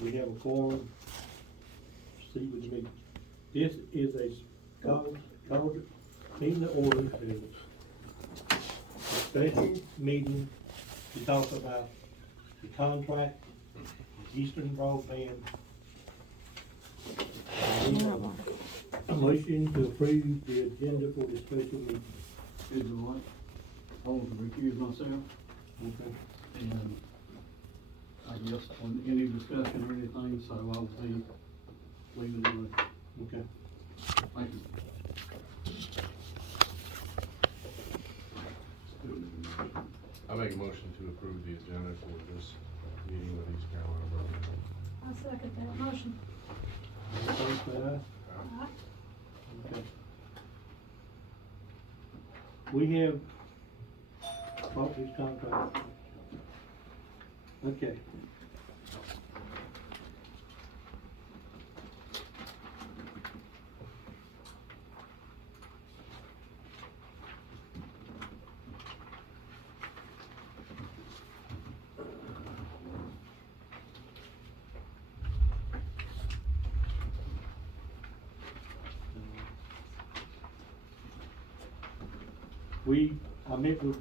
We have a forum, proceed with the meeting. This is a meeting to order, a special meeting to talk about the contract, Eastern Broadband. A motion to approve the agenda for the special meeting. Is it right? I want to recuse myself, Okay. and I guess on any discussion or anything, so I'll be leaving the room. Okay. Thank you. I make a motion to approve the agenda for this meeting with East Carolina Broadband. I second that motion. All in favor, say aye. Aye. Okay. We have bought this contract. Okay. I met with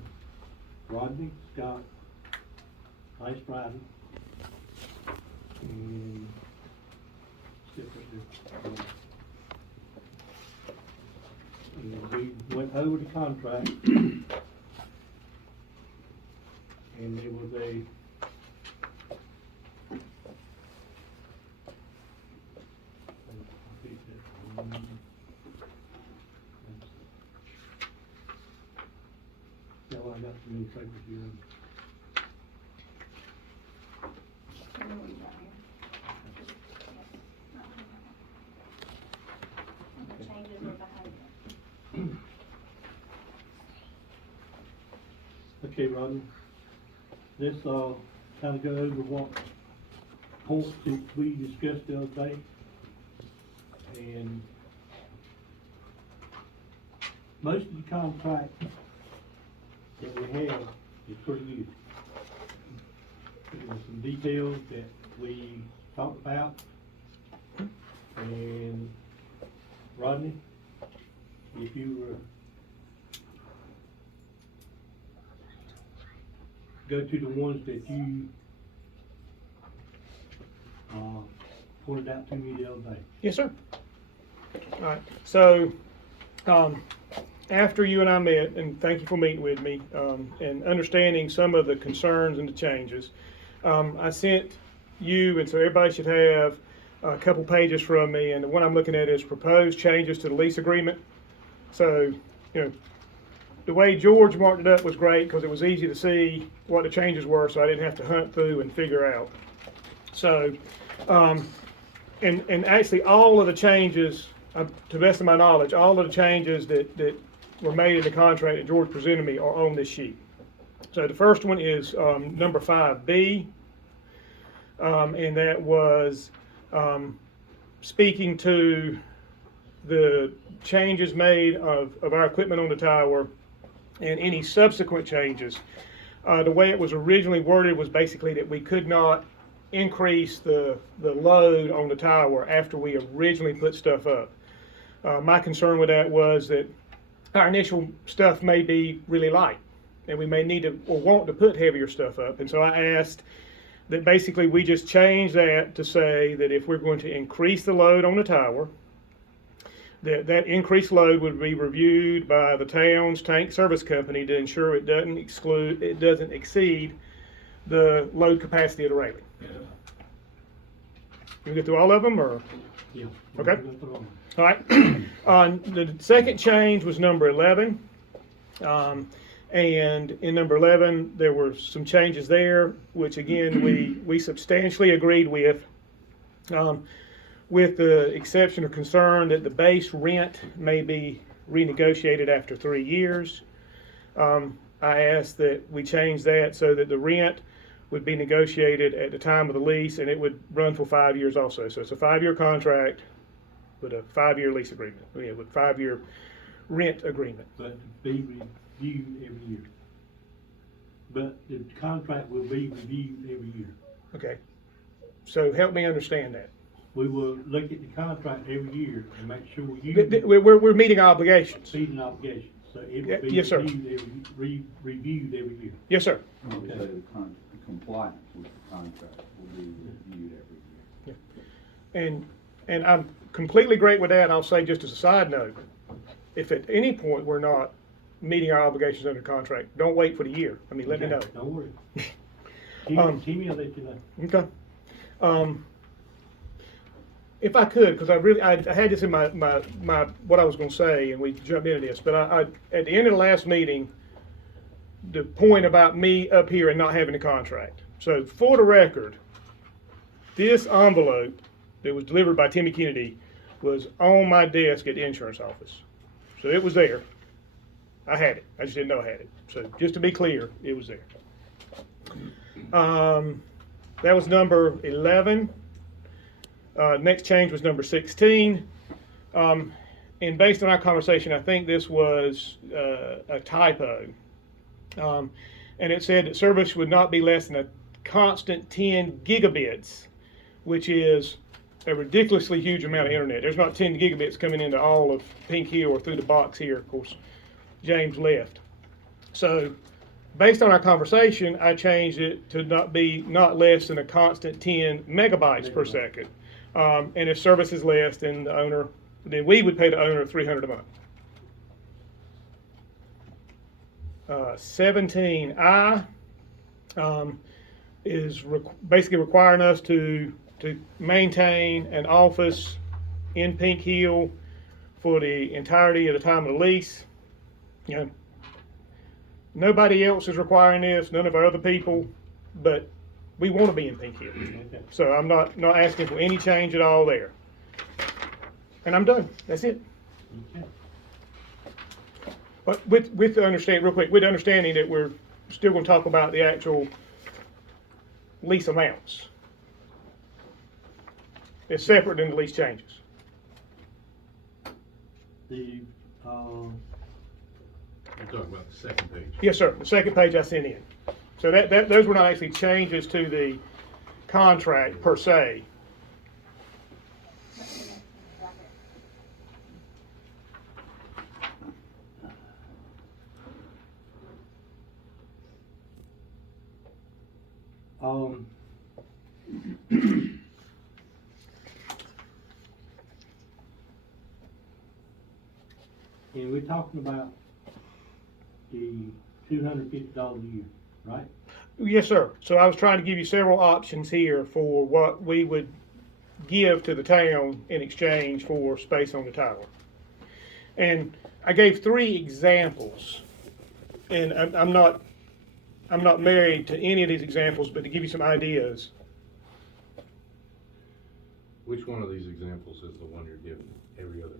Rodney, Scott, Vice Friday, and and we went over the contract, and there was a yeah, well, I got some new papers here. And the changes are behind it. Okay, Rodney, let's, kind of go over what points that we discussed the other day. And most of the contract that we have is pretty good. There's some details that we talked about. And Rodney, if you were go to the ones that you pointed out to me the other day. Yes, sir. All right. So, after you and I met, and thank you for meeting with me, and understanding some of the concerns and the changes, I sent you, and so everybody should have a couple pages from me, and the one I'm looking at is proposed changes to the lease agreement. So, you know, the way George marked it up was great because it was easy to see what the changes were, so I didn't have to hunt through and figure out. So, and actually all of the changes, to the best of my knowledge, all of the changes that were made in the contract that George presented me are on this sheet. So the first one is number 5B, and that was speaking to the changes made of our equipment on the tower and any subsequent changes. The way it was originally worded was basically that we could not increase the load on the tower after we originally put stuff up. My concern with that was that our initial stuff may be really light and we may need to or want to put heavier stuff up. And so I asked that basically we just change that to say that if we're going to increase the load on the tower, that increased load would be reviewed by the town's tank service company to ensure it doesn't exceed the load capacity of the railing. Can we get through all of them, or? Yeah. Okay. All right. The second change was number 11. And in number 11, there were some changes there, which again, we substantially agreed with the exception or concern that the base rent may be renegotiated after 3 years. I asked that we change that so that the rent would be negotiated at the time of the lease, and it would run for 5 years also. So it's a 5-year contract with a 5-year lease agreement, with 5-year rent agreement. But be reviewed every year. But the contract will be reviewed every year. Okay. So help me understand that. We will look at the contract every year and make sure We're meeting our obligations. exceeding obligations, so it Yeah, will be yes, sir. reviewed every year. Yes, sir. We say the compliance with the contract will be reviewed every year. And I'm completely great with that. I'll say just as a side note, if at any point we're not meeting our obligations under contract, don't wait for the year. I mean, let me know. Don't worry. Timmy will let you know. Okay. If I could, because I had this in my what I was going to say, and we jumped into this, but I at the end of the last meeting, the point about me up here and not having a contract. So for the record, this envelope that was delivered by Timmy Kennedy was on my desk at the insurance office. So it was there. I had it. I just didn't know I had it. So just to be clear, it was there. That was number 11. Next change was number 16. And based on our conversation, I think this was a typo. And it said that service would not be less than a constant 10 gigabits, which is a ridiculously huge amount of internet. There's not 10 gigabits coming into all of Pink Hill or through the box here. Of course, James left. So based on our conversation, I changed it to not less than a constant 10 megabytes per second. And if service is less, then we would pay the owner $300 a month. 17I is basically requiring us to maintain an office in Pink Hill for the entirety of the time of the lease. You know, nobody else is requiring this, none of our other people, but we want to be in Pink Hill. Okay. So I'm not asking for any change at all there. And I'm done. That's it. Okay. But with the understanding, real quick, with the understanding that we're still going to talk about the actual lease amounts. It's separate than the lease changes. The, You're talking about the second page. Yes, sir. The second page I sent in. So those were not actually changes to the contract per se. And we're talking about the $250 a year, right? Yes, sir. So I was trying to give you several options here for what we would give to the town in exchange for space on the tower. And I gave 3 examples. And I'm not married to any of these examples, but to give you some ideas. Which one of these examples is the one you're giving every other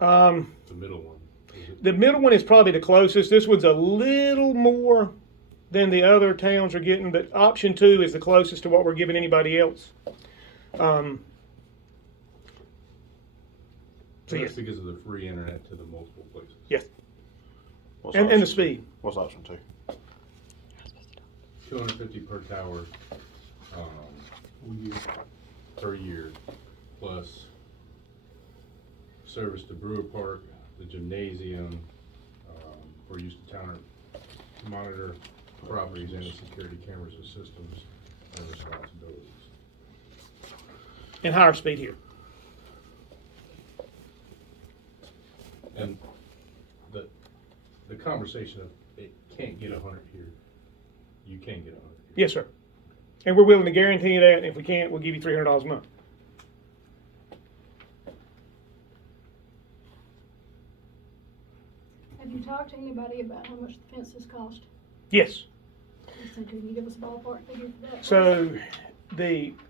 town? The middle one. Is it? The middle one is probably the closest. This one's a little more than the other towns are getting, but option 2 is the closest to what we're giving anybody else. So That's yes, because of the free internet to the multiple places. yes, What's and the option- speed. What's option 2? 250 per tower, per year, plus service to Brewer Park, the gymnasium, for use to monitor properties and the security cameras and systems and responsibilities. And higher speed here. And the conversation of it can't get 100 here, you can get 100 here. Yes, sir. And we're willing to guarantee you that. If we can't, we'll give you $300 a month. Have you talked to anybody about how much the fences cost? Yes. So can you give us a ballpark figure for that? So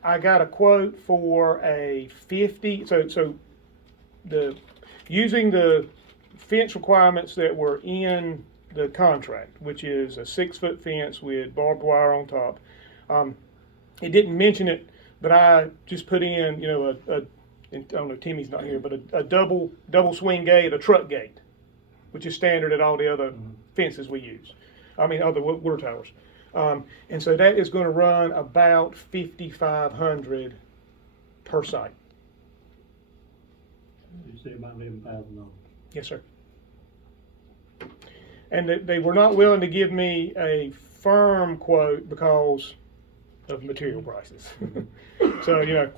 I got a quote for a 50. So using the fence requirements that were in the contract, which is a 6-foot fence with barbed wire on top. It didn't mention it, but I just put in, I don't know, Timmy's not here, but a double swing gate, a truck gate, which is standard at all the other fences we use. I mean, other water towers. And so that is gonna run about 5,500 per site. You say about $11,000. Yes, sir. And they were not willing to give me a firm quote because of material prices. So,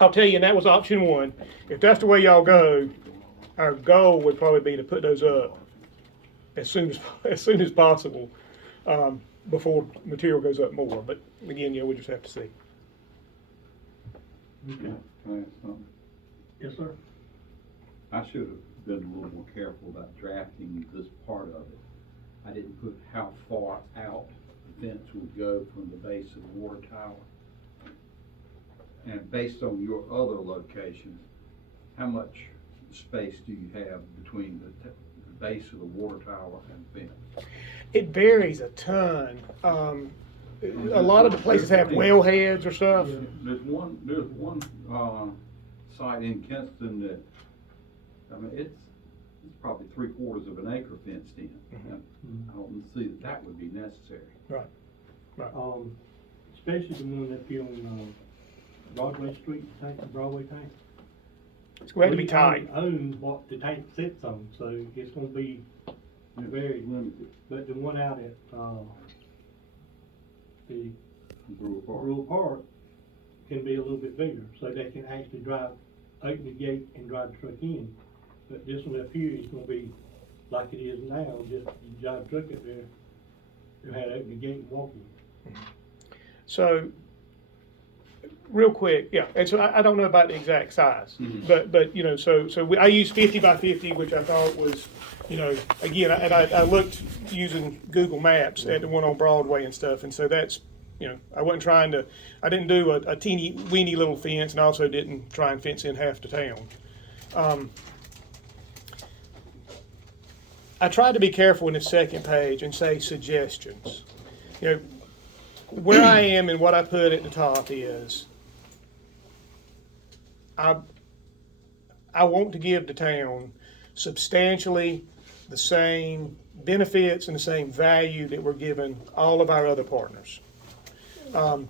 I'll tell you, and that was option one. If that's the way y'all go, our goal would probably be to put those up as soon as possible, before material goes up more. But again, we just have to see. Okay. Can I ask something? Yes, sir. I should have been a little more careful about drafting this part of it. I didn't put how far out the fence would go from the base of the water tower. And based on your other locations, how much space do you have between the base of the water tower and the fence? It varies a ton. A lot of the places have wellheads or stuff. There's one site in Kinston that, I mean, it's probably 3/4 of an acre fenced in. And I don't see that would be necessary. Right. Especially the one up here on Broadway Street, the Broadway tank. It's going to be tight. We own what the tank sits on, so it's gonna be very limited. But the one out at, the Rural Park can be a little bit bigger, so they can actually open the gate and drive the truck in. But this one up here is gonna be like it is now, just you drive the truck up there, you had to open the gate and walk in. So, real quick, yeah, and so I don't know about the exact size, but I used 50 by 50, which I thought was, again, and I looked using Google Maps at the one on Broadway and stuff, and so that's, I didn't do a teeny weeny little fence, and I also didn't try and fence in half the town. I tried to be careful in the second page and say suggestions. Where I am and what I put at the top is, I want to give the town substantially the same benefits and the same value that we're giving all of our other partners. But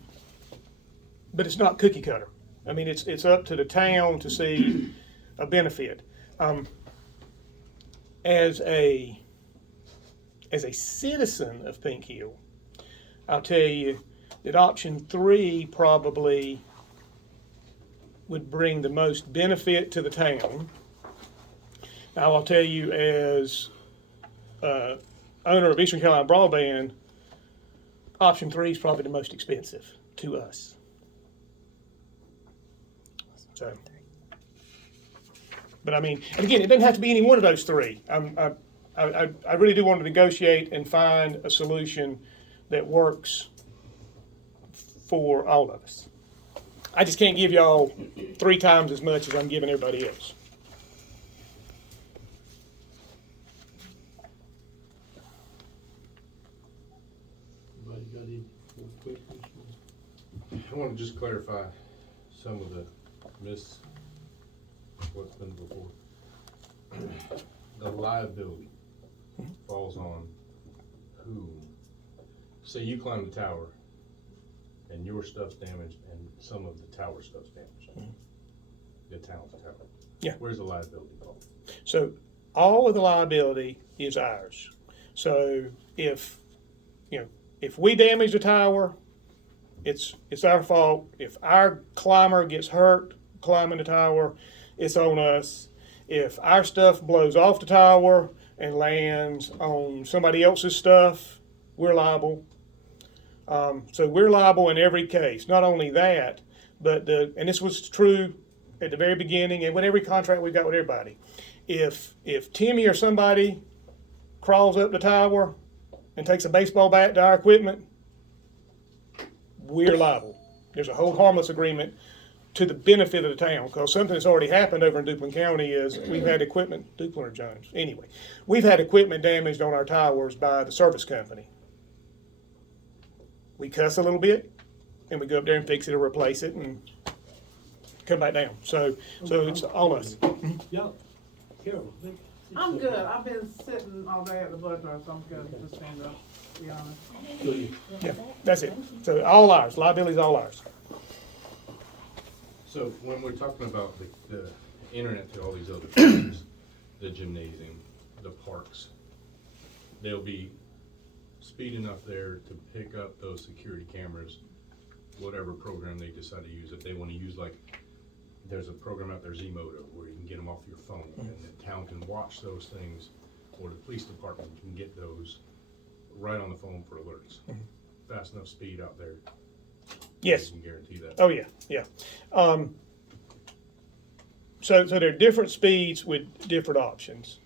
it's not cookie cutter. I mean, it's up to the town to see a benefit. As a citizen of Pink Hill, I'll tell you that option 3 probably would bring the most benefit to the town. Now, I'll tell you, as owner of Eastern Carolina Broadband, option 3 is probably the most expensive to us. So, but I mean, and again, it doesn't have to be any one of those three. I really do want to negotiate and find a solution that works for all of us. I just can't give y'all 3 times as much as I'm giving everybody else. Anybody got any more questions? I want to just clarify some of the what's been before. The liability falls on who? Say you climb the tower and your stuff's damaged and some of the tower stuff's damaged. The town's tower. Yeah. Where's the liability fall? So all of the liability is ours. So if we damage the tower, it's our fault. If our climber gets hurt climbing the tower, it's on us. If our stuff blows off the tower and lands on somebody else's stuff, we're liable. So we're liable in every case. Not only that, but and this was true at the very beginning and with every contract we've got with everybody. If Timmy or somebody crawls up the tower and takes a baseball bat to our equipment, we're liable. There's a hold harmless agreement to the benefit of the town, because something that's already happened over in Duplin County is we've had equipment, Duplin or Jones, anyway, we've had equipment damaged on our towers by the service company. We cuss a little bit, and we go up there and fix it or replace it and come back down. So it's all us. Yeah, Carol. I'm good. I've been sitting all day at the blood draw, so I'm good. Just stand up. to be honest. So you- Yeah, that's it. So all ours, liability's all ours. So when we're talking about the internet to all these other things, the gymnasium, the parks, there'll be speed enough there to pick up those security cameras, whatever program they decide to use. If they wanna use, like, there's a program out there, Zmoto, where you can get them off your phone, and the town can watch those things, or the police department can get those right on the phone for alerts. Fast enough speed out there. Yes. You can guarantee that. Oh, yeah, yeah. So there are different speeds with different options.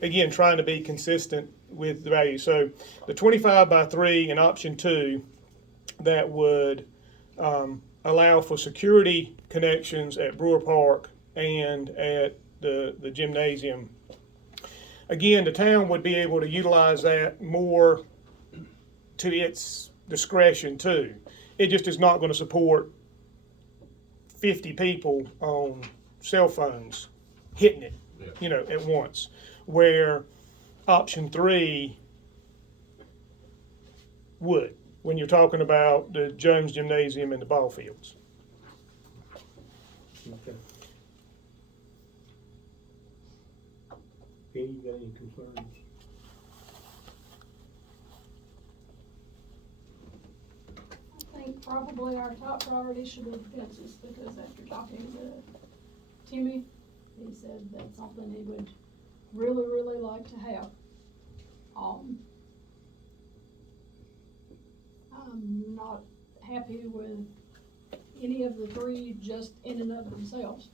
Again, trying to be consistent with the value. So the 25x3 in option 2, that would allow for security connections at Brewer Park and at the gymnasium. Again, the town would be able to utilize that more to its discretion too. It just is not going to support 50 people on cell phones hitting it, Yeah. At once. Where option 3 would, when you're talking about the Jones Gymnasium and the ball fields. Okay. Kenny, you got any concerns? I think probably our top priority should be the fences, because after talking to Timmy, he said that's something he would really, really like to have. I'm not happy with any of the 3 just in and of themselves.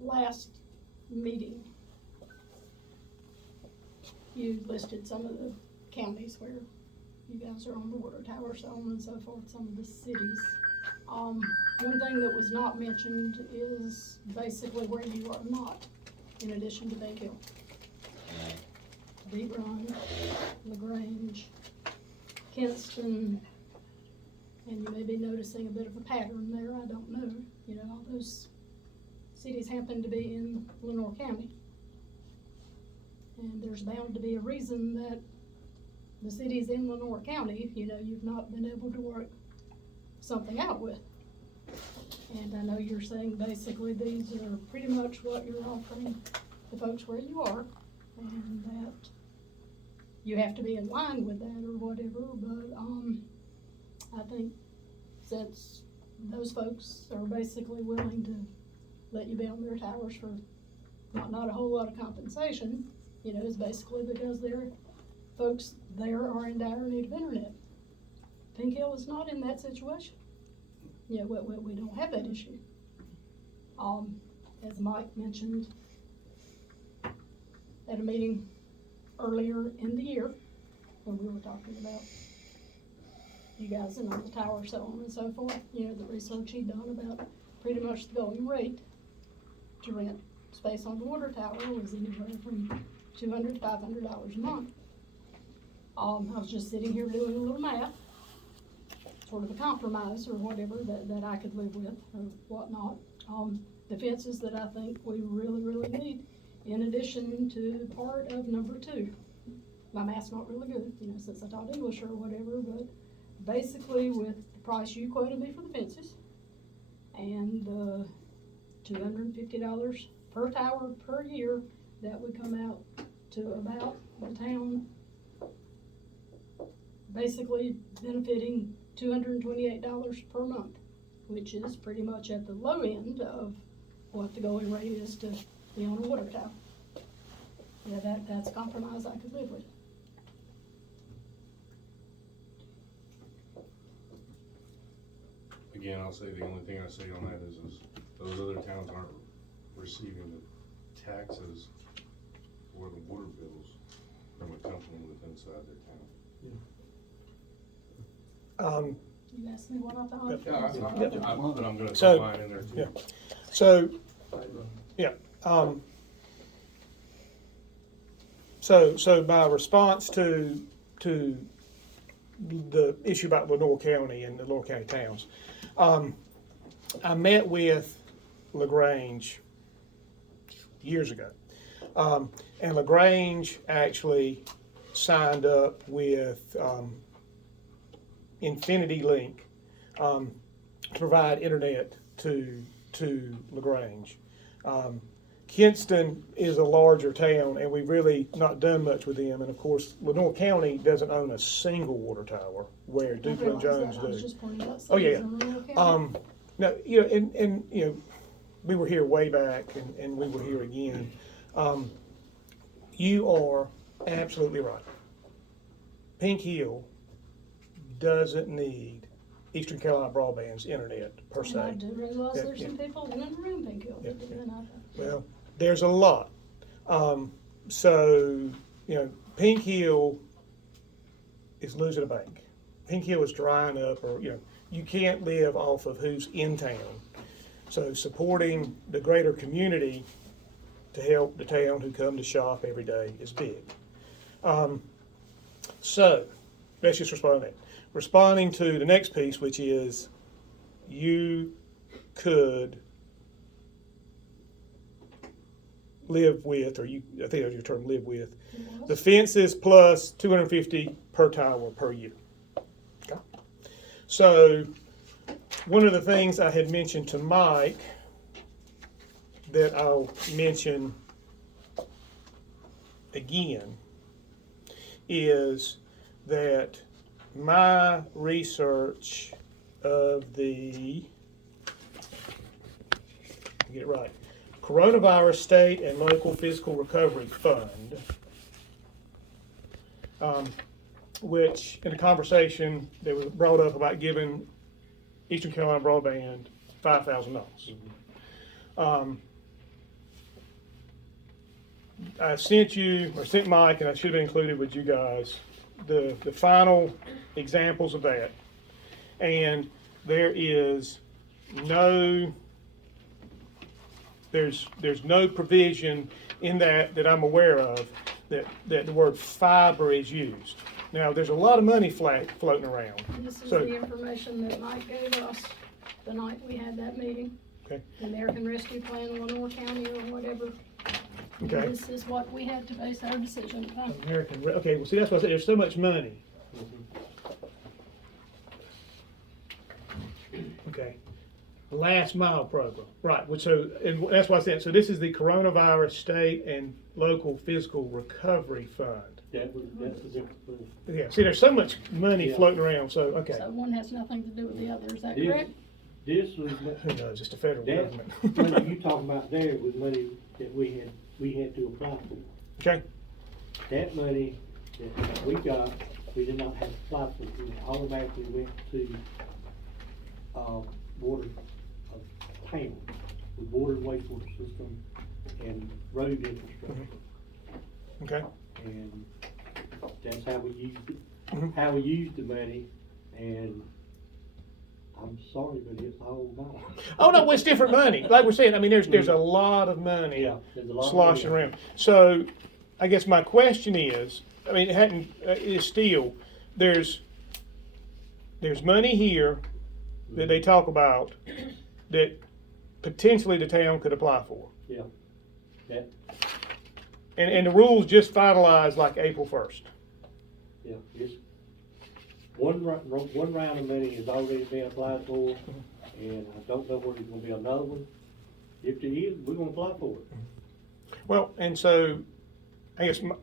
Last meeting, you listed some of the counties where you guys are on the water tower, so on and so forth, some of the cities. One thing that was not mentioned is basically where you are not, in addition to Bay Hill. Deep Run, LaGrange, Kinston, and you may be noticing a bit of a pattern there, I don't know. All those cities happen to be in Lenore County. And there's bound to be a reason that the cities in Lenore County, you've not been able to work something out with. And I know you're saying basically these are pretty much what you're offering the folks where you are, and that you have to be in line with that or whatever, but, I think since those folks are basically willing to let you be on their towers for not a whole lot of compensation, is basically because their folks there are in dire need of internet. Pink Hill is not in that situation. We don't have that issue. As Mike mentioned at a meeting earlier in the year, when we were talking about you guys and on the tower, so on and so forth, the research he'd done about pretty much the going rate to rent space on the water tower was anywhere from $200 to $500 a month. I was just sitting here doing a little math, sort of a compromise or whatever that I could live with or whatnot. The fences that I think we really, really need, in addition to part of number 2. My math's not really good, since I taught English or whatever, but basically with the price you quoted me for the fences and the $250 per tower per year, that would come out to about the town basically benefiting $228 per month, which is pretty much at the low end of what the going rate is to be on a water tower. That's a compromise I could live with. Again, I'll say the only thing I say on that is those other towns aren't receiving the taxes or the water bills from a company within inside their town. You asked me what I thought. But I'm gonna So- throw mine in there too. Yeah. So, yeah, so my response to the issue about Lenore County and the Lenore County towns, I met with LaGrange years ago. And LaGrange actually signed up with Infinity Link to provide internet to LaGrange. Kinston is a larger town, and we've really not done much with them. And of course, Lenore County doesn't own a single water tower, where I Duplin and realize Jones that. I was do. just pointing out Oh, yeah. cities in Monroe County. Now, you know, and you know, we were here way back, and we were here again. You are absolutely right. Pink Hill doesn't need Eastern Carolina Broadband's internet per And I se. do realize Yeah, there's yeah. some people in the room think you'll Yeah, do yeah. that, and Well, there's a lot. So, you know, Pink Hill is losing a bank. Pink Hill is drying up, or, you know, you can't live off of who's in town. So supporting the greater community to help the town who come to shop every day is big. So, let's just respond to that. Responding to the next piece, which is you could live with, or you, I think that's your term, live with, the fences plus 250 per tower per year. Okay. So, one of the things I had mentioned to Mike that I'll mention again is that my research of the, get it right, Coronavirus State and Local Physical Recovery Fund, which in a conversation that was brought up about giving Eastern Carolina Broadband $5,000. I sent you, or sent Mike, and I should have included with you guys, the final examples of that. And there is no, there's no provision in that I'm aware of that the word fiber is used. Now, there's a lot of money floating around. This is So- the information that Mike gave us the night we had that meeting. Okay. The American Rescue Plan, Lenore County, or whatever. Okay. This is what we had to base our decision upon. Okay, well, see, that's why I said there's so much money. Okay. Last mile program, right, which, so, and that's why I said, so this is the Coronavirus State and Local Physical Recovery Fund. That's a different thing. Yeah, see, there's so much money Yeah. floating around, so, okay. So one has nothing to do with the other, is that This- correct? This was, Who knows, it's the federal that government. money you talking about there was money that we had to apply for. Okay, That money that we got, we did not have to apply for, it automatically went to, water, town, with water and wastewater system and road infrastructure. okay. And that's how we used it, Mhm. how we used the money, and I'm sorry, but it's all gone. Oh, no, well, it's different money, like we're saying, I mean, there's a lot of money. Yeah, there's a lot of Sloshing money. around. So, I guess my question is, I mean, it hadn't, is still, there's money here that they talk about that potentially the town could apply for. Yeah, that, And the rules just finalized like April 1st. yeah, it's, one round of money has already been applied for, and I don't know whether there's gonna be another one. If there is, we're gonna apply for it. Well, and so, I guess my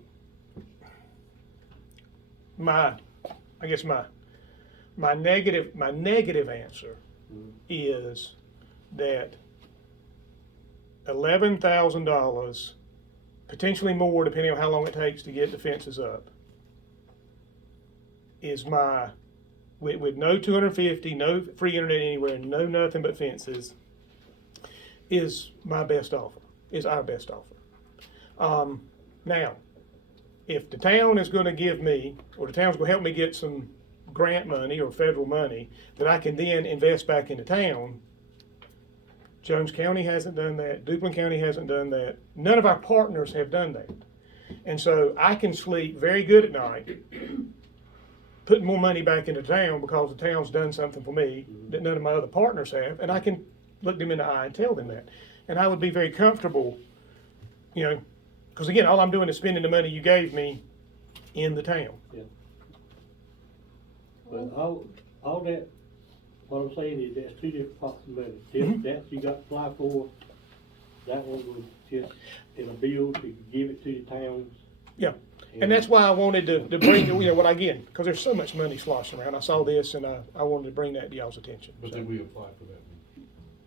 negative answer Mhm. is that $11,000, potentially more depending on how long it takes to get the fences up, is my, with no 250, no free internet anywhere, no nothing but fences, is my best offer, is our best offer. Now, if the town is gonna give me, or the town's gonna help me get some grant money or federal money that I can then invest back into town, Jones County hasn't done that, Duplin County hasn't done that, none of our partners have done that. And so I can sleep very good at night, putting more money back into town because the town's done something for me that none of my other partners have, and I can look them in the eye and tell them that. And I would be very comfortable, you know, because again, all I'm doing is spending the money you gave me in the town. But all that, what I'm saying is that's two different pots of money. Mhm. That you got to apply for, that one was just in a bill to give it to the towns. Yeah. And that's why I wanted to bring, you know, what again, because there's so much money sloshing around. I saw this and I wanted to bring that to y'all's attention. But So, did we apply for that?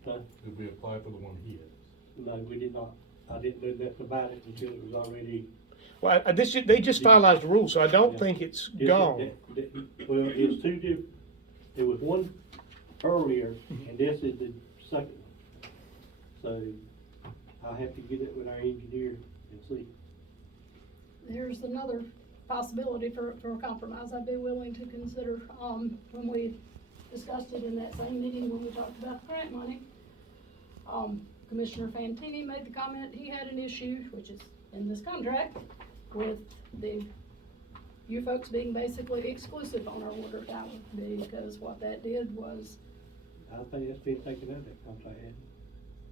Huh? Did we apply for the one he has? No, we did not. I didn't know nothing about it until it was already. well, they just finalized the rules, so I don't Yeah. think it's This- gone. Well, it's two different, there was one earlier, Mm-hmm. and this is the second one. So, I'll have to get it with our engineer and see. There's another possibility for a compromise I'd be willing to consider, when we discussed it in that same meeting when we talked about the grant money. Commissioner Fantini made the comment he had an issue, which is in this contract, with you folks being basically exclusive on our water tower, because what that did was, I think that's been taken out of that contract, hasn't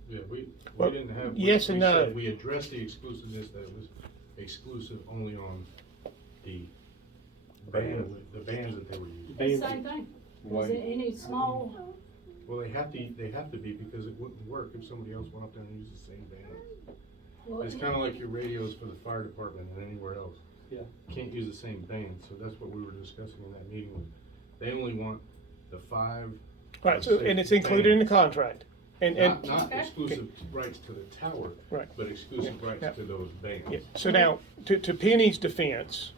it? Yeah, we Well, didn't have. yes we and said no. We addressed the exclusiveness, that it was exclusive only on the bands that they were using. Band- same thing. Why? Was it any small, Well, they have to be because it wouldn't work if somebody else went up there and used the same band. well, It's kinda like your radios for the fire department and anywhere else. Yeah. Can't use the same band, so that's what we were discussing in that meeting. Was They only want the 5. Right, so, and it's included in the contract. And Not Okay. exclusive rights to the tower. Right. But exclusive rights Yeah. to those bands. yeah. So now, to Penny's defense,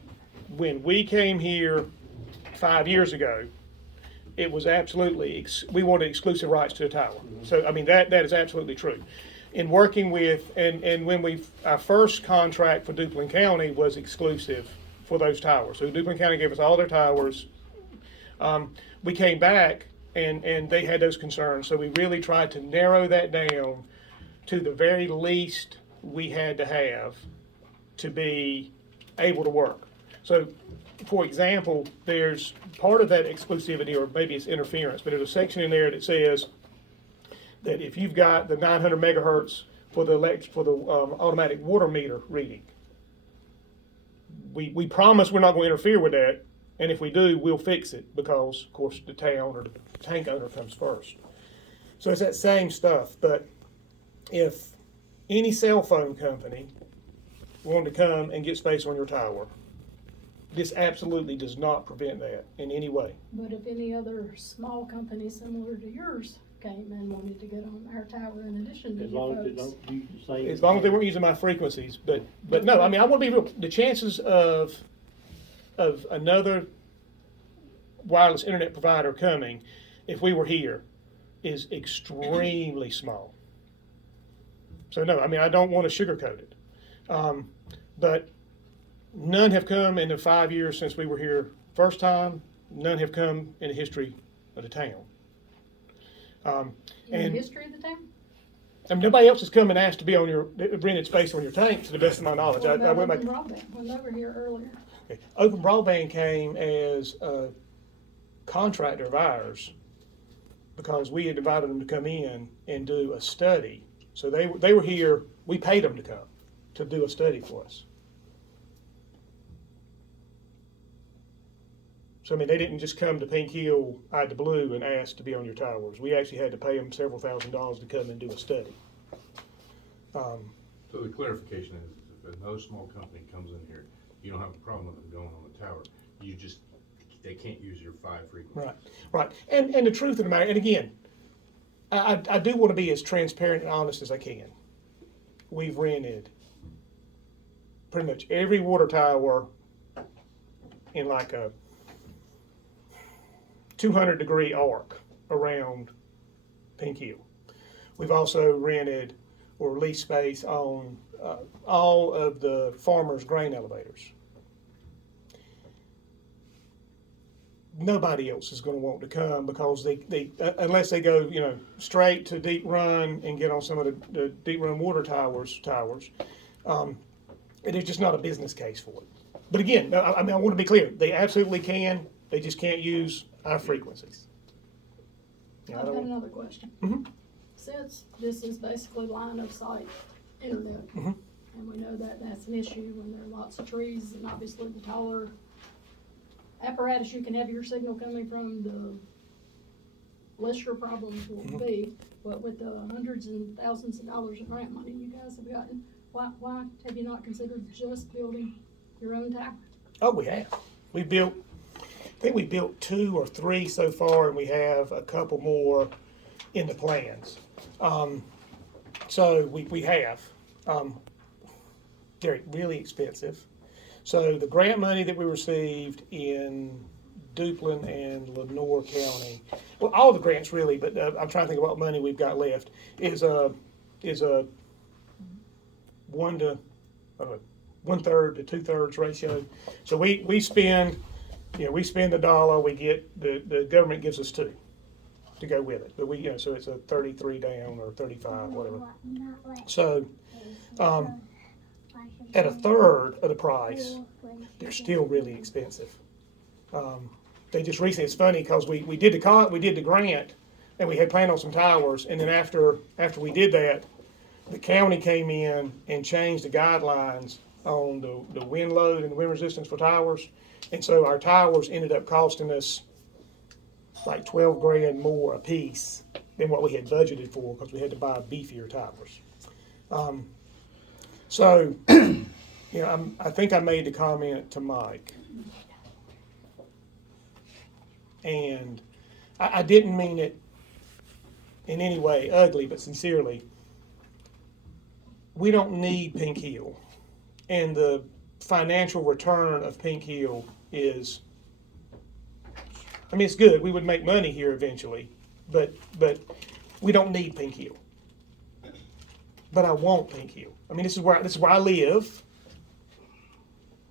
when we came here 5 years ago, it was absolutely, we wanted exclusive rights to the tower. So, I mean, that is absolutely true. In working with, and when our first contract for Duplin County was exclusive for those towers. So Duplin County gave us all their towers. We came back and they had those concerns. So we really tried to narrow that down to the very least we had to have to be able to work. So, for example, there's part of that exclusivity, or maybe it's interference, but there's a section in there that says that if you've got the 900 megahertz for the automatic water meter reading, we promise we're not going to interfere with that, and if we do, we'll fix it because, of course, the town or the tank owner comes first. So it's that same stuff, but if any cell phone company wanted to come and get space on your tower, this absolutely does not prevent that in any way. but if any other small company similar to yours came and wanted to get on our tower in addition to As you long as they folks. don't use the same. As long as they weren't using my frequencies, but no, I mean, I want to be real, the chances of another wireless internet provider coming, if we were here, is extremely small. So no, I mean, I don't want to sugarcoat it. But none have come in the 5 years since we were here first time, none have come in the history of the town. In the And history of the town? I mean, nobody else has come and asked to be on your, rented space on your tank, to the best of my knowledge. What I about went back. Open Broadband, when they were here earlier? Okay. Open Broadband came as a contractor of ours because we had invited them to come in and do a study. So they were here, we paid them to come to do a study for us. So I mean, they didn't just come to Pink Hill out of the blue and ask to be on your towers. We actually had to pay them several $1,000s to come and do a study. So the clarification is, if another small company comes in here, you don't have a problem with them going on the tower. They can't use your 5 frequencies. Right. And the truth of the matter, and again, I do want to be as transparent and honest as I can. We've rented pretty much every water tower in like a 200-degree arc around Pink Hill. We've also rented or leased space on all of the farmers' grain elevators. Nobody else is going to want to come because they unless they go, straight to Deep Run and get on some of the Deep Run water towers. There's just not a business case for it. But again, I want to be clear. They absolutely can. They just can't use our frequencies. I've got another question. Mhm. since this is basically line of sight internet, Mhm. and we know that that's an issue when there are lots of trees, and obviously the taller apparatus you can have your signal coming from, the less your problems will be. But with the hundreds and thousands of dollars of grant money you guys have gotten, why have you not considered just building your own tower? Oh, we have. We built, I think we built 2 or 3 so far, and we have a couple more in the plans. So we have. They're really expensive. So the grant money that we received in Duplin and Lenore County, well, all the grants really, but I'm trying to think of what money we've got left, is a 1/3 to 2/3 ratio. So we spend, we spend $1, we get, the government gives us 2 to go with it. But so it's a 33 down or 35, whatever. So, at 1/3 of the price, they're still really expensive. They just recently, it's funny, because we did the grant, and we had planned on some towers, and then after we did that, the county came in and changed the guidelines on the wind load and the wind resistance for towers, and so our towers ended up costing us like $12,000 more a piece than what we had budgeted for, because we had to buy beefier towers. So, I think I made the comment to Mike, and I didn't mean it in any way ugly, but sincerely. We don't need Pink Hill, and the financial return of Pink Hill is, it's good. We would make money here eventually, but we don't need Pink Hill. But I want Pink Hill. This is where I live.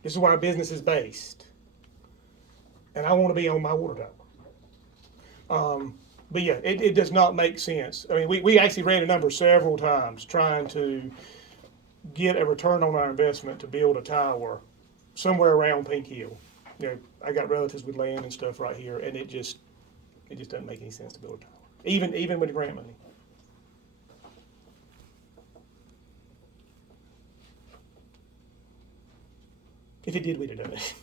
This is where our business is based, and I want to be on my water tower. But yeah, it does not make sense. We actually ran a number several times trying to get a return on our investment to build a tower somewhere around Pink Hill. I got relatives with land and stuff right here, and it just doesn't make any sense to build a tower, even with the grant money. If it did, we'd have done it.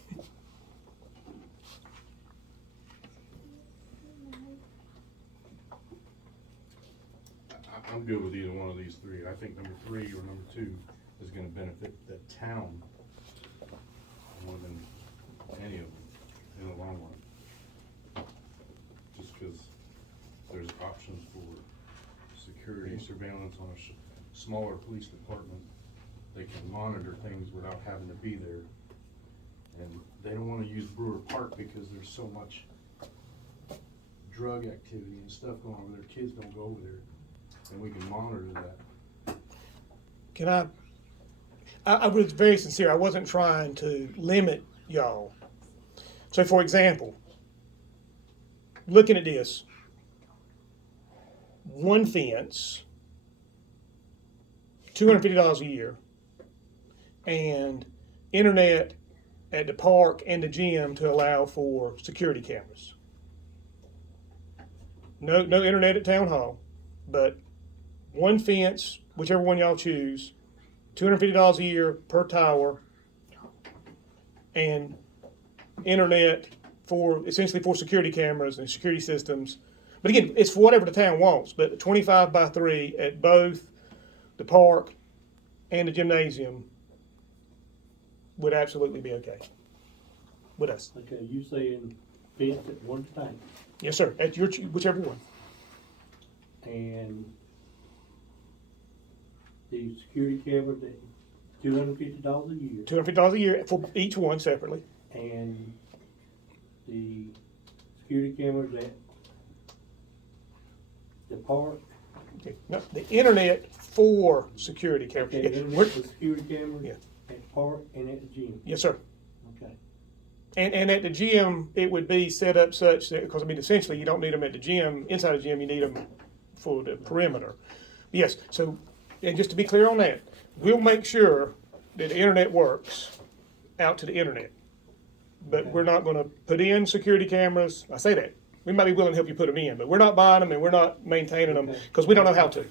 I'm good with either one of these 3. I think number 3 or number 2 is gonna benefit the town more than any of them in the long run. Just because there's options for security, surveillance on a smaller police department. They can monitor things without having to be there. And they don't wanna use Brewer Park because there's so much drug activity and stuff going on over there. Kids don't go over there. And we can monitor that. Can I was very sincere. I wasn't trying to limit y'all. So, for example, looking at this, one fence, $250 a year, and internet at the park and the gym to allow for security cameras. No internet at town hall, but one fence, whichever one y'all choose, $250 a year per tower, and internet essentially for security cameras and security systems. But again, it's for whatever the town wants, but 25 by 3 at both the park and the gymnasium would absolutely be okay with us. Okay, you saying fence at one time, Yes, sir, at your, whichever one. and the security cameras at $250 a year, $250 a year for each one separately. and the security cameras at the park. Okay. No, the internet for security cameras. Okay, Yeah, internet we're- for security cameras Yeah. at the park and at the gym. Yes, sir. Okay. And at the gym, it would be set up such that, because essentially you don't need them at the gym, inside the gym, you need them for the perimeter. Yes, so, and just to be clear on that, we'll make sure that the internet works out to the internet. But Okay. we're not gonna put in security cameras, I say that, We might be willing to help you put them in, but we're not buying them and we're not maintaining them because we don't know how to. Okay.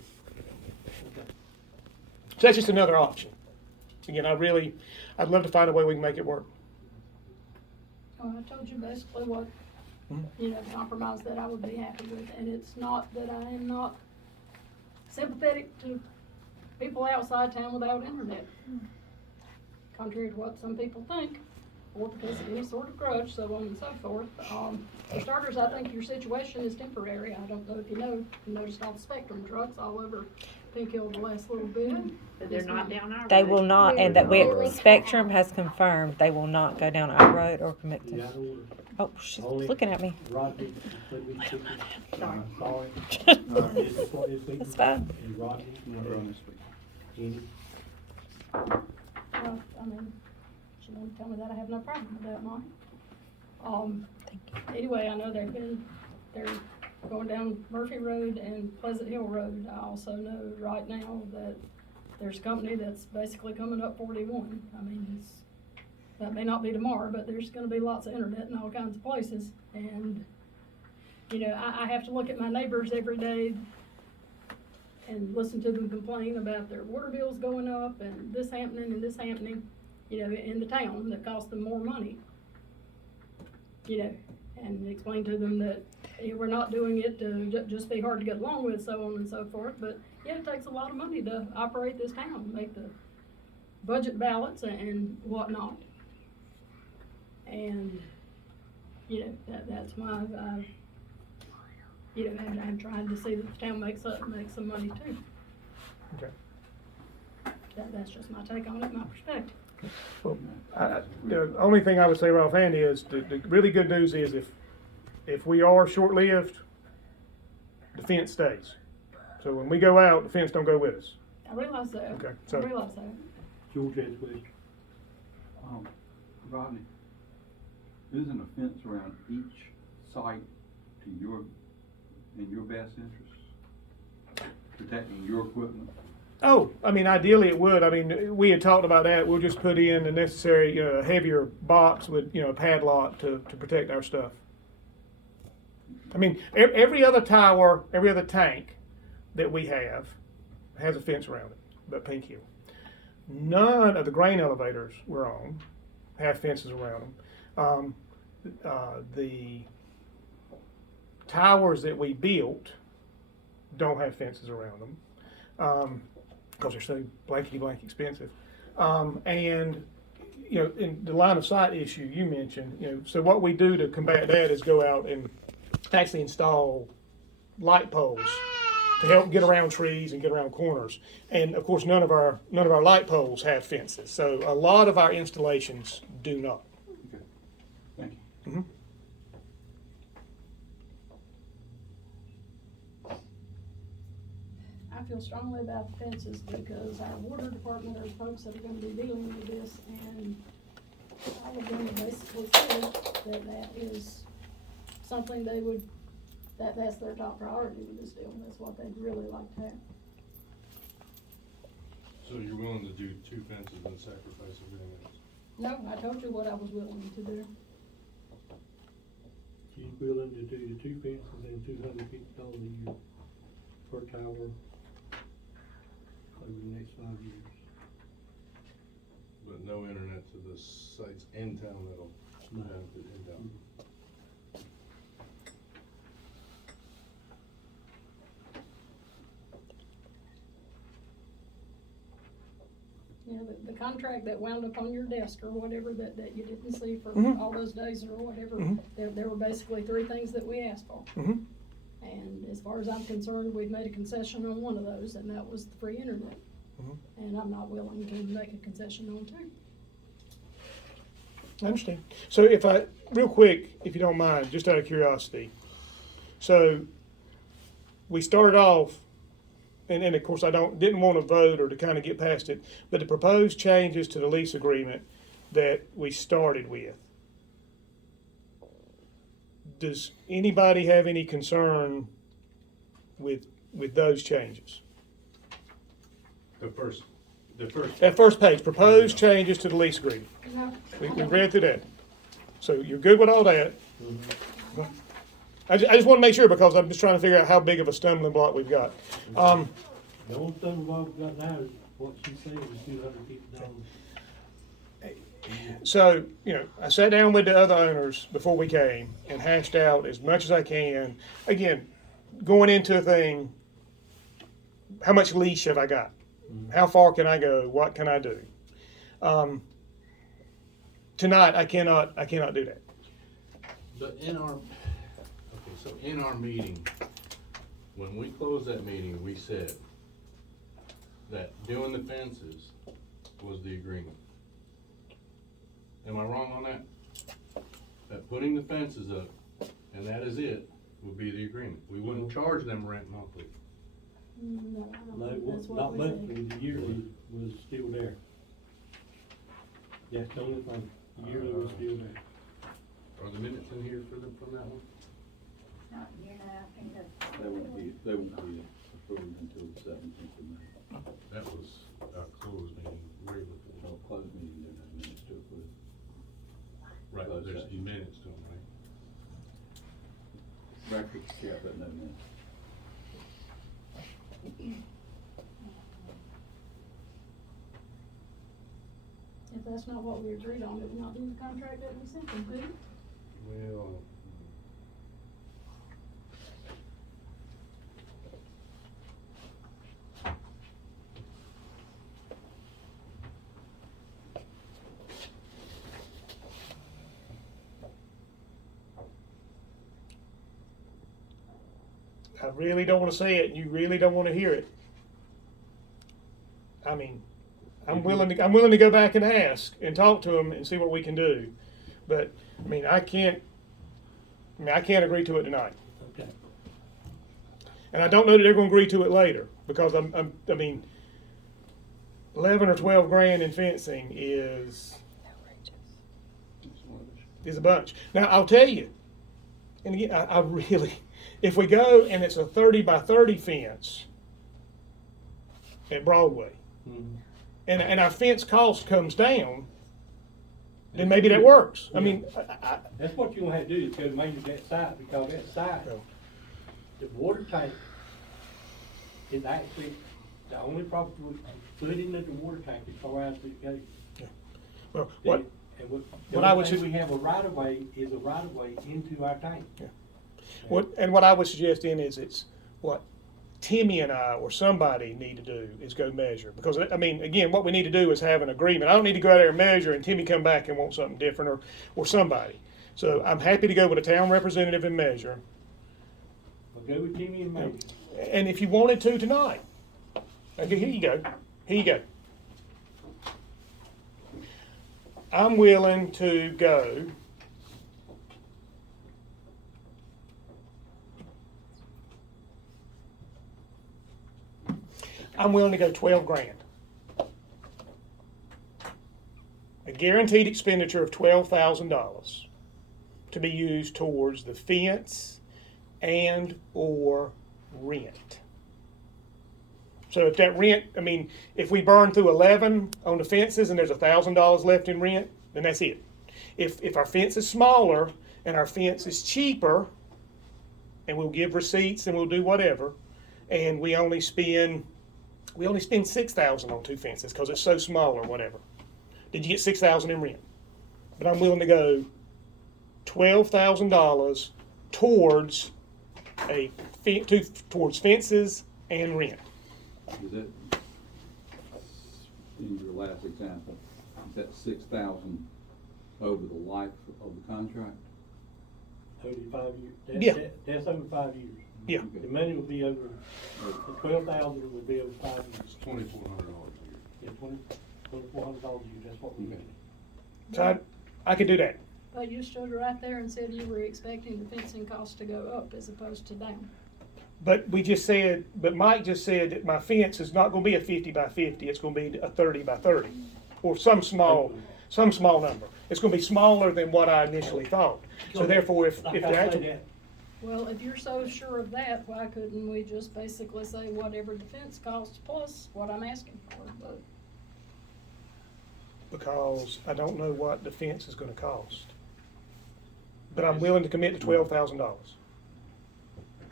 So that's just another option. Again, I'd love to find a way we can make it work. Oh, I told you basically what, Mhm. you know, the compromise that I would be happy with, and it's not that I am not sympathetic to people outside town without internet. Contrary to what some people think, or because of any sort of grudge, so on and so forth. For starters, I think your situation is temporary. I don't know if you noticed all the Spectrum trucks all over Pink Hill the last little bit. But they're not down our road. They will not, and that Spectrum has confirmed they will not go down our road or commit Yeah, to. I know. Oh, she's Only- looking at me. Rodney, sorry. Sorry. That's fine. And Rodney, Jenny, Well, I mean, she won't tell me that, I have no problem with that, Mike. Anyway, I know they're going down Murphy Road and Pleasant Hill Road. I also know right now that there's a company that's basically coming up 41. I mean, that may not be tomorrow, but there's gonna be lots of internet in all kinds of places. And, you know, I have to look at my neighbors every day and listen to them complain about their water bills going up and this happening, you know, in the town that costs them more money. You know, and explain to them that we're not doing it to just be hard to get along with, so on and so forth. But yeah, it takes a lot of money to operate this town, make the budget balance and whatnot. And, you know, that's why you know, I'm trying to see that the town makes some money too. Okay. That's just my take on it, my perspective. Well, the only thing I would say right offhand is the really good news is if we are short-lived, the fence stays. So when we go out, the fence don't go with us. I realize that. Okay, I so- realize that. George has a question. Rodney, isn't a fence around each site in your best interest? Protecting your equipment? Oh, I mean, ideally it would. I mean, we had talked about that. We'll just put in the necessary, heavier box with, a padlock to protect our stuff. I mean, every other tower, every other tank that we have has a fence around it, but Pink Hill. None of the grain elevators we're on have fences around them. The towers that we built don't have fences around them. Because they're so blankety blank expensive. And, in the line of sight issue you mentioned, so what we do to combat that is go out and actually install light poles to help get around trees and get around corners. And of course, none of our light poles have fences. So a lot of our installations do not. Okay, thank you. Mhm. I feel strongly about the fences because our water department are folks that are gonna be dealing with this, and all of them have basically said that that is something that's their top priority with this deal, that's what they'd really like to have. So you're willing to do 2 fences and sacrifice everything else? No, I told you what I was willing to do. She's willing to do the 2 fences and $250 a year per tower over the next 5 years. But no internet to the sites in town that'll No. benefit in town. Yeah, the contract that wound up on your desk or whatever that you didn't see for Mhm. all those days or whatever, Mhm. there were basically 3 things that we asked for. Mhm. And as far as I'm concerned, we've made a concession on one of those, and that was the free internet. Mhm. And I'm not willing to make a concession on 2. I understand. So real quick, if you don't mind, just out of curiosity. So we started off, and of course I didn't want to vote or to kind of get past it, but the proposed changes to the lease agreement that we started with. Does anybody have any concern with those changes? The first. That first page, proposed changes to the lease agreement. No. We read through that. So you're good with all that? I just wanna make sure, because I'm just trying to figure out how big of a stumbling block we've got. The only thing we've got now is what she said is $250. So, you know, I sat down with the other owners before we came and hashed out as much as I can. Again, going into a thing, how much leash have I got? How far can I go? What can I do? Tonight, I cannot do that. But in our meeting, when we closed that meeting, we said that doing the fences was the agreement. Am I wrong on that? That putting the fences up, and that is it, would be the agreement. We wouldn't charge them rent monthly. No, I don't No, think that's what not we said. monthly, the yearly was still there. That's the only thing, the yearly was still there. Are the minutes in here from that one? Not here now, I think that's. They won't be approved until the 17th of May. That was our closed meeting. Where was it? No closed meeting, they're not minutes to approve. Right, Closed there's session. minutes to them, right? Records kept, but no minutes. If that's not what we agreed on, it would not be the contract that we sent them, could it? Well. I really don't wanna say it, and you really don't wanna hear it. I mean, I'm willing to go back and ask and talk to them and see what we can do. But, I mean, I can't agree to it tonight. Okay. And I don't know that they're gonna agree to it later, because I mean, 11 or 12 grand in fencing is a bunch. Now, I'll tell you, and again, I really, if we go and it's a 30 by 30 fence at Broadway, Mhm. and our fence cost comes down, then maybe that works. I mean, That's what you're gonna have to do, is go measure that site, because that site, Oh. the water tank is actually, the only proper footing of the water tank is far out to the gate. well, what, And what What I would the only su- thing we have a right of way is a right of way into our tank. what I would suggest then is it's what Timmy and I or somebody need to do is go measure. Because, I mean, again, what we need to do is have an agreement. I don't need to go out there and measure and Timmy come back and want something different, or somebody. So I'm happy to go with a town representative and measure. We'll go with Timmy and measure. And if you wanted to tonight, okay, here you go. Here you go. I'm willing to go. I'm willing to go 12 grand. A guaranteed expenditure of $12,000 to be used towards the fence and or rent. So if that rent, I mean, if we burn through 11 on the fences and there's $1,000 left in rent, then that's it. If our fence is smaller and our fence is cheaper, and we'll give receipts and we'll do whatever, and we only spend $6,000 on two fences because it's so small or whatever. Did you get $6,000 in rent? But I'm willing to go $12,000 towards towards fences and rent. Is that, in your last example, is that 6,000 over the life of the contract? Over 5 years. Yeah. That's over 5 years. Yeah. The money will be over, the 12,000 will be over 5 years. It's $2,400 a year. Yeah, $2,400 a year, that's what we Okay. get. So I could do that. But you stood right there and said you were expecting the fencing costs to go up as opposed to down. But Mike just said that my fence is not gonna be a 50 by 50, it's gonna be a 30 by 30, or some small number. It's gonna be smaller than what I initially thought. So therefore, if Like the I say actual, that, Well, if you're so sure of that, why couldn't we just basically say whatever the fence costs plus what I'm asking for? But because I don't know what the fence is gonna cost. But I'm willing to commit to $12,000.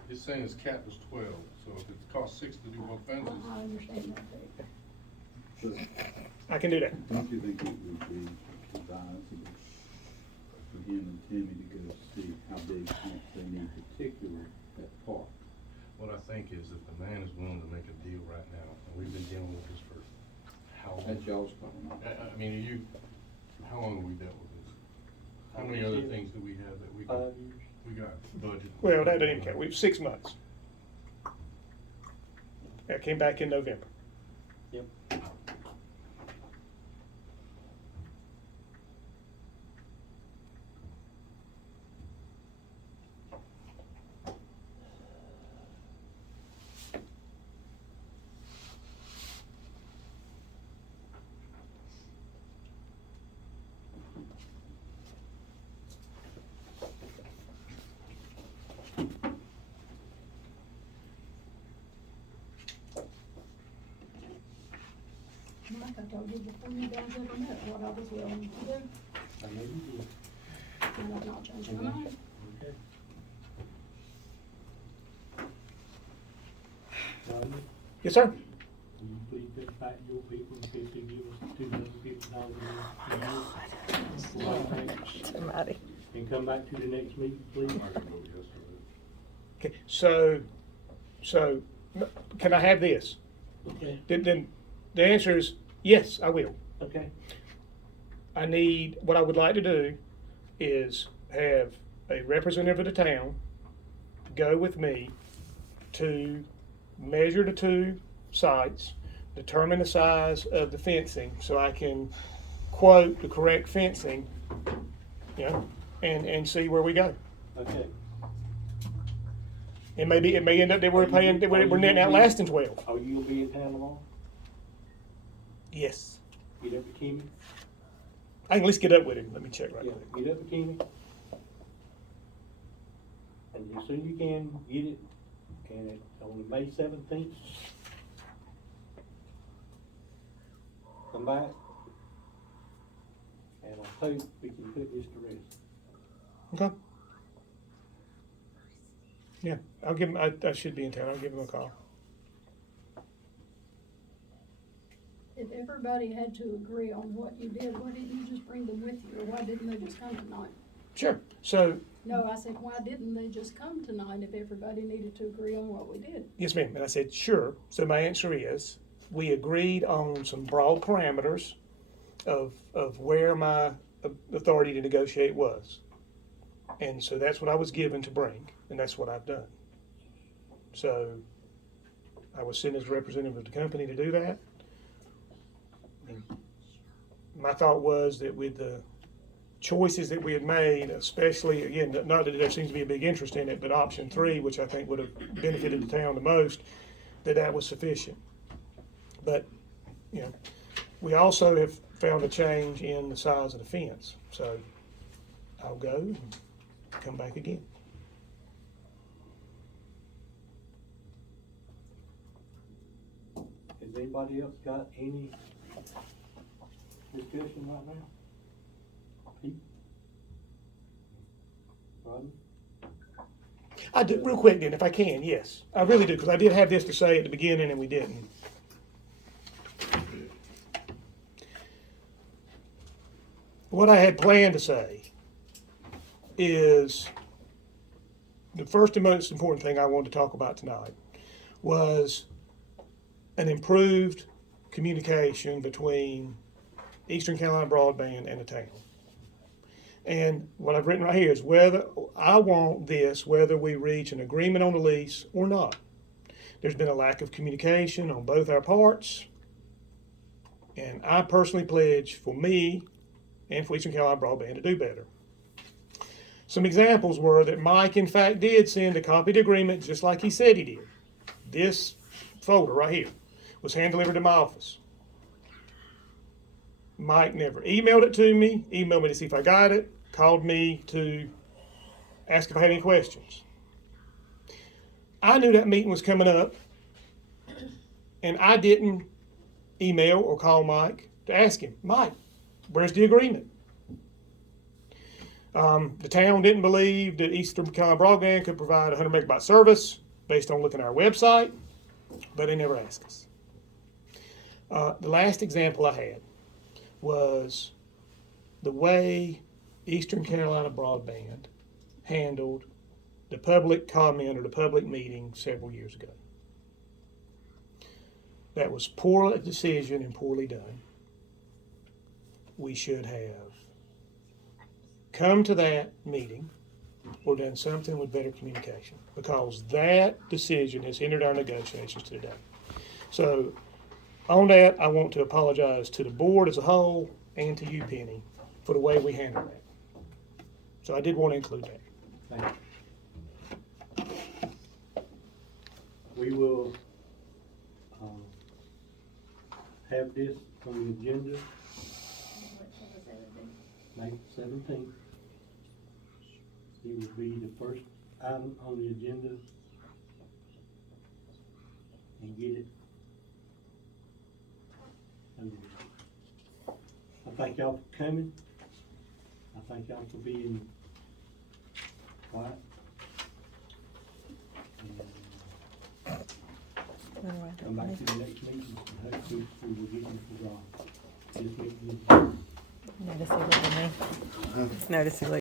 It's saying it's capped as 12, so if it costs 6 to do both fences, I understand that, Vic. But I can do that. don't you think it would be advisable for him and Timmy to go see how big fence they need, particularly that park? what I think is if the man is willing to make a deal right now, and we've been dealing with this for how long? That's y'all's call. I mean, how long have we dealt with this? How many other things do we have that we 5 years. got budget? Well, that doesn't even count. We've 6 months. I came back in November. Yep. Mike, I told you before you guys ever met what I was willing to do, I know you did. and I'm not changing my mind. Okay. Rodney, Yes, sir. will you please get back your people and see if they give us $250 a year? Somebody. And come back to the next meeting, please. Okay, so, can I have this? Okay. Then the answer is yes, I will. Okay. What I would like to do is have a representative of the town go with me to measure the 2 sites, determine the size of the fencing, so I can quote the correct fencing, and see where we go. Okay. It may end up that we're paying, that we're netting out less than 12. Are you gonna be in town tomorrow? Yes. Get up with Kimmy? I can at least get up with him. Let me check right Yeah, quick. get up with Kimmy. And as soon as you can, get it, and on the May 17th, come back, and I hope we can put this to rest. Okay. Yeah, I'll give him, I should be in town. I'll give him a call. If everybody had to agree on what you did, why didn't you just bring them with you, or why didn't they just come tonight? Sure. So, No, I said, why didn't they just come tonight if everybody needed to agree on what we did? yes, ma'am. And I said, sure. So my answer is, we agreed on some broad parameters of where my authority to negotiate was. And so that's what I was given to bring, and that's what I've done. So I was sent as representative of the company to do that. And my thought was that with the choices that we had made, especially, again, not that there seems to be a big interest in it, but option 3, which I think would have benefited the town the most, that was sufficient. But, we also have found a change in the size of the fence, so I'll go and come back again. Has anybody else got any discussion right now? Pete? Rodney? I do, real quick then, if I can, yes. I really do, because I did have this to say at the beginning and we didn't. What I had planned to say is the first and most important thing I wanted to talk about tonight was an improved communication between Eastern Carolina Broadband and the town. And what I've written right here is whether I want this, whether we reach an agreement on the lease or not. There's been a lack of communication on both our parts, and I personally pledge for me and for Eastern Carolina Broadband to do better. Some examples were that Mike, in fact, did send a copy of the agreement just like he said he did. This folder right here was hand-delivered to my office. Mike never emailed it to me, emailed me to see if I got it, called me to ask if I had any questions. I knew that meeting was coming up, and I didn't email or call Mike to ask him, Mike, where's the agreement? The town didn't believe that Eastern Carolina Broadband could provide 100 megabyte service based on looking at our website, but they never asked us. The last example I had was the way Eastern Carolina Broadband handled the public comment or the public meeting several years ago. That was poor decision and poorly done. We should have come to that meeting or done something with better communication, because that decision has hindered our negotiations today. So on that, I want to apologize to the board as a whole and to you, Penny, for the way we handled that. So I did want to include that. Thank you. We will, have this on the agenda May 17th. It will be the first item on the agenda, and get it. I thank y'all for coming. I thank y'all for being quiet. Come back to the next meeting, and hopefully we will get you for, this meeting. Notice he looked at me. Notice he looked